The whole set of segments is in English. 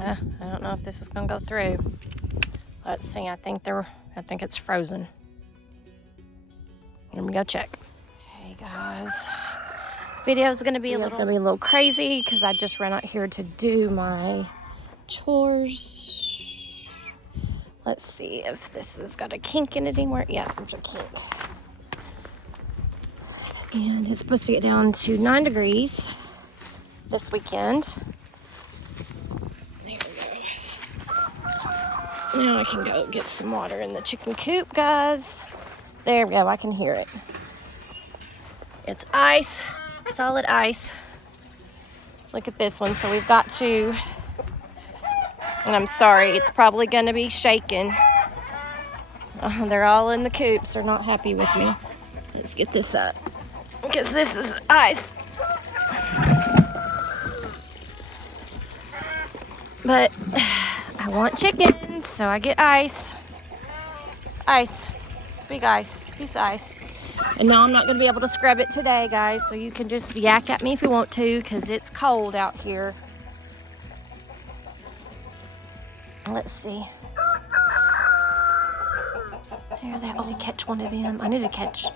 I don't know if this is gonna go through. Let's see, I think it's frozen. Let me go check. Hey guys, video's gonna be a little crazy because I just ran out here to do my chores. Let's see if this has got a kink in it anywhere. Yeah, there's a kink. And it's supposed to get down to 9 degrees this weekend. There we go. Now I can go get some water in the chicken coop, guys. There we go, I can hear it. It's ice, solid ice. Look at this one. So we've got to, and I'm sorry, it's probably gonna be shaking. They're all in the coops. They're not happy with me. Let's get this up because this is ice. But I want chicken, so I get ice. Ice, big ice, piece of ice. And no, I'm not gonna be able to scrub it today, guys, so you can just yak at me if you want to, because it's cold out here. Let's see. There, I need to catch one of them. I need to catch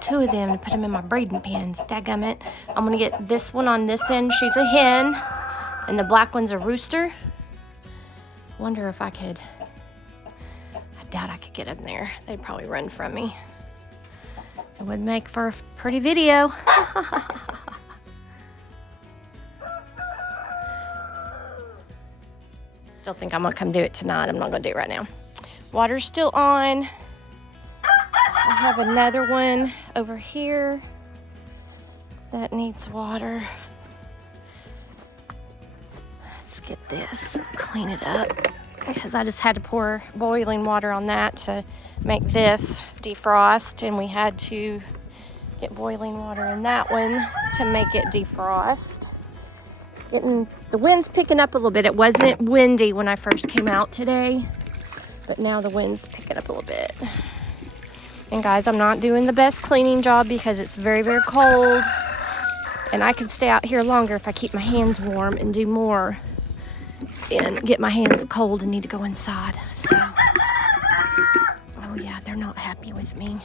2 of them to put them in my breeding pens. Dadgummit. I'm gonna get this one on this end. She's a hen, and the black one's a rooster. Wonder if I could. I doubt I could get them there. They'd probably run from me. It would make for a pretty video. Still think I'm gonna come do it tonight. I'm not gonna do it right now. Water's still on. I have another one over here that needs water. Let's get this, clean it up, because I just had to pour boiling water on that to make this defrost, and we had to get boiling water in that one to make it defrost. The wind's picking up a little bit. It wasn't windy when I first came out today, but now the wind's picking up a little bit. And guys, I'm not doing the best cleaning job because it's very, very cold, and I could stay out here longer if I keep my hands warm and do more and get my hands cold and need to go inside. So, oh yeah, they're not happy with me.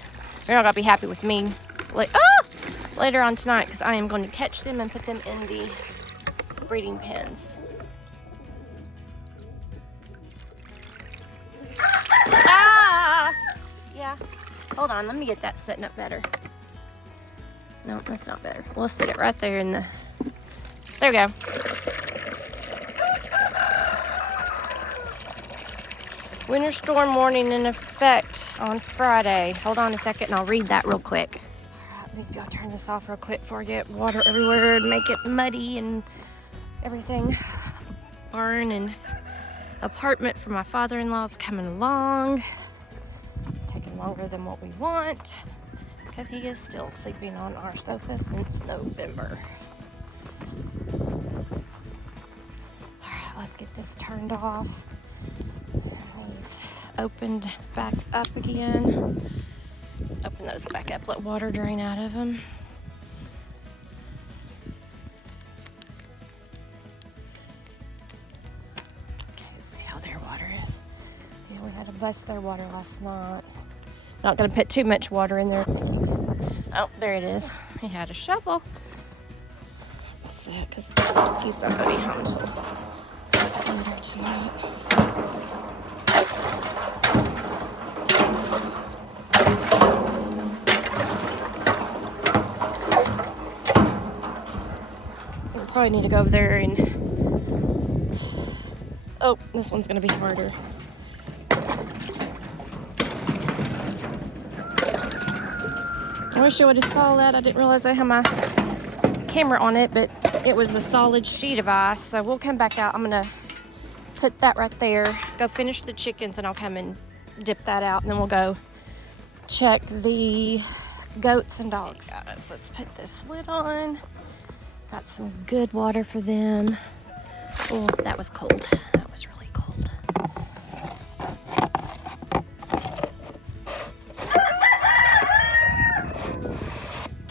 They're not gonna be happy with me later on tonight, because I am going to catch them and put them in the breeding pens. Ah! Yeah. Hold on, let me get that sitting up better. No, that's not better. We'll sit it right there in the... There we go. Winter storm warning in effect on Friday. Hold on a second and I'll read that real quick. All right, I'll turn this off real quick before I get water everywhere and make it muddy and everything. Barn and apartment for my father-in-law is coming along. It's taking longer than what we want because he is still sleeping on our sofa since November. All right, let's get this turned off. These opened back up again. Open those back up, let water drain out of them. Okay, see how their water is. Yeah, we had to bust their water last night. Not gonna put too much water in there. Oh, there it is. He had a shovel. What's that? Because he's not gonna be home till later tonight. We'll probably need to go over there and... Oh, this one's gonna be harder. I wish I would have saw that. I didn't realize I had my camera on it, but it was a solid sheet of ice. So we'll come back out. I'm gonna put that right there, go finish the chickens, and I'll come and dip that out, and then we'll go check the goats and dogs. Guys, let's put this lid on. Got some good water for them. Oh, that was cold. That was really cold.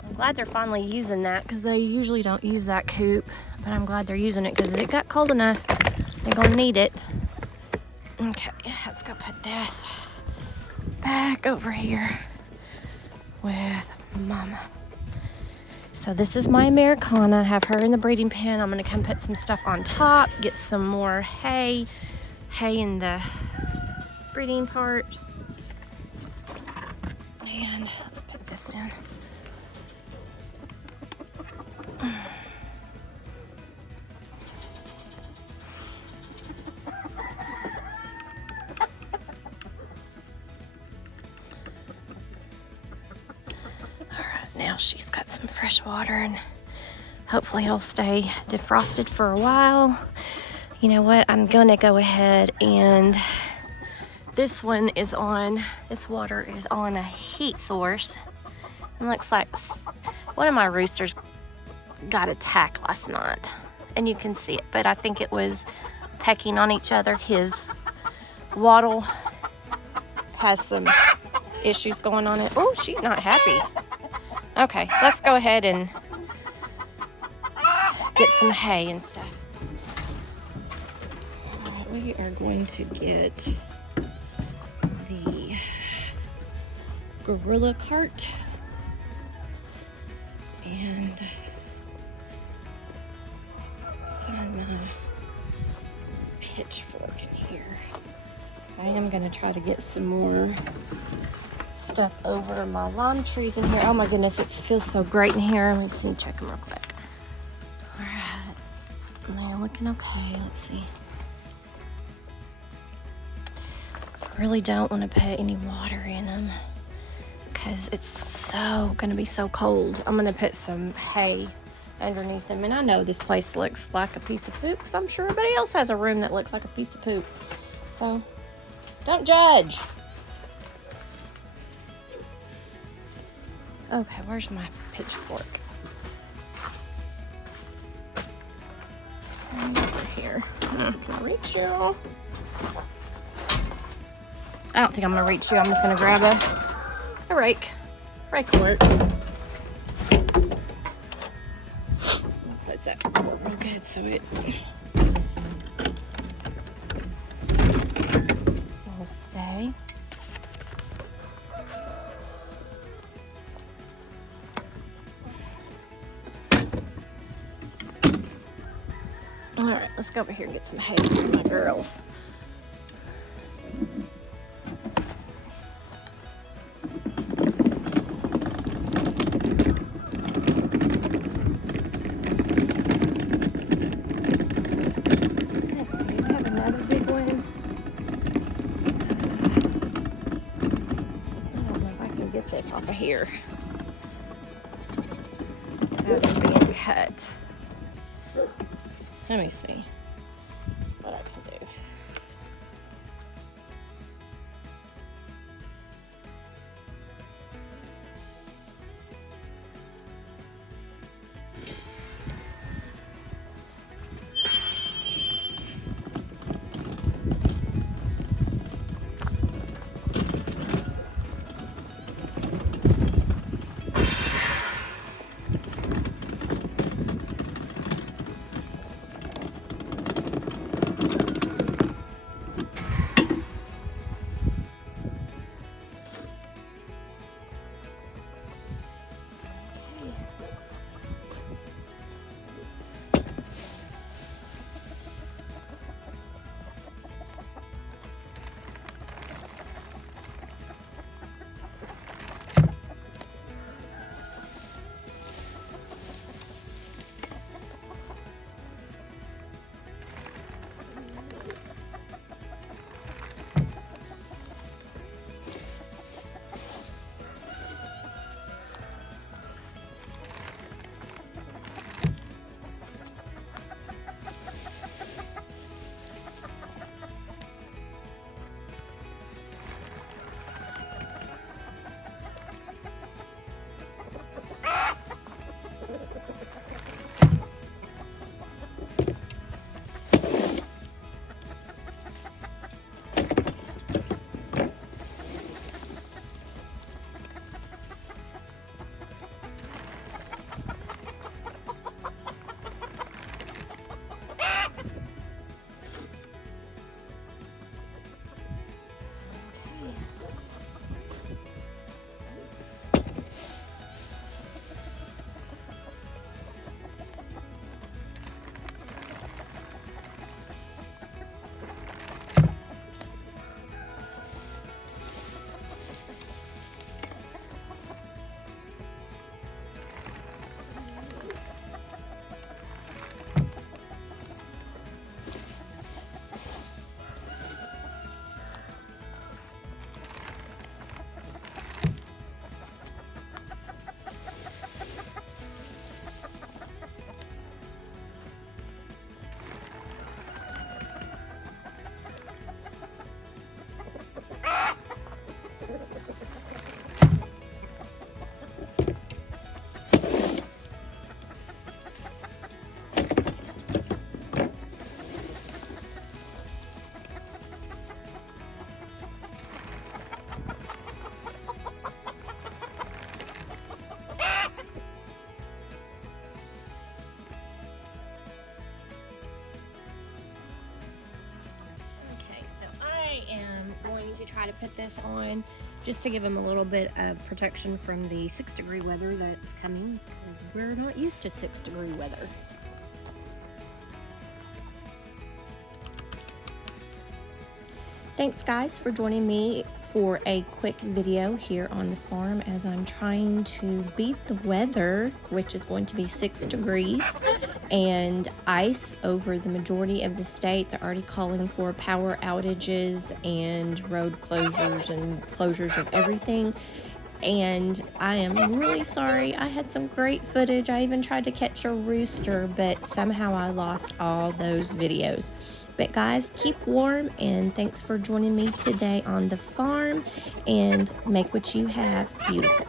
I'm glad they're finally using that because they usually don't use that coop, but I'm glad they're using it because it got cold enough They're gonna need it. Okay, let's go put this back over here with Mama. So this is my Americana. I have her in the breeding pen. I'm gonna come put some stuff on top, get some more hay in the breeding part. And let's put this in. Now she's got some fresh water and hopefully it'll stay defrosted for a while. You know what? I'm gonna go ahead and this water is on a heat source. It looks like one of my roosters got attacked last night and you can see it, but I think it was pecking on each other. His wattle has some issues going on it. Oh, she's not happy. Okay, let's go ahead and get some hay and stuff. All right, we are going to get the gorilla cart and find my pitchfork in here. I am gonna try to get some more stuff over my lime trees in here. Oh my goodness, it feels so great in here. Let me just need to check them real quick. All right, they're looking okay. Let's see. I really don't want to put any water in them because it's gonna be so cold. I'm gonna put some hay underneath them, and I know this place looks like a piece of poop because I'm sure everybody else has a room that looks like a piece of poop. So don't judge. Okay, where's my pitchfork? Over here. Can I reach you? I don't think I'm gonna reach you. I'm just gonna grab a rake. Rake will work. Place that real good so it will stay. All right, let's go over here and get some hay for my girls. Off of here without being cut. Let me see what I can do. going to try to put this on just to give them a little bit of protection from the 6-degree weather that's coming, because we're not used to 6-degree weather. Thanks guys for joining me for a quick video here on the farm as I'm trying to beat the weather, which is going to be 6 degrees and ice over the majority of the state. They're already calling for power outages and road closures and closures of everything. And I am really sorry. I had some great footage. I even tried to catch a rooster, but somehow I lost all those videos. But guys, keep warm, and thanks for joining me today on the farm, and make what you have beautiful.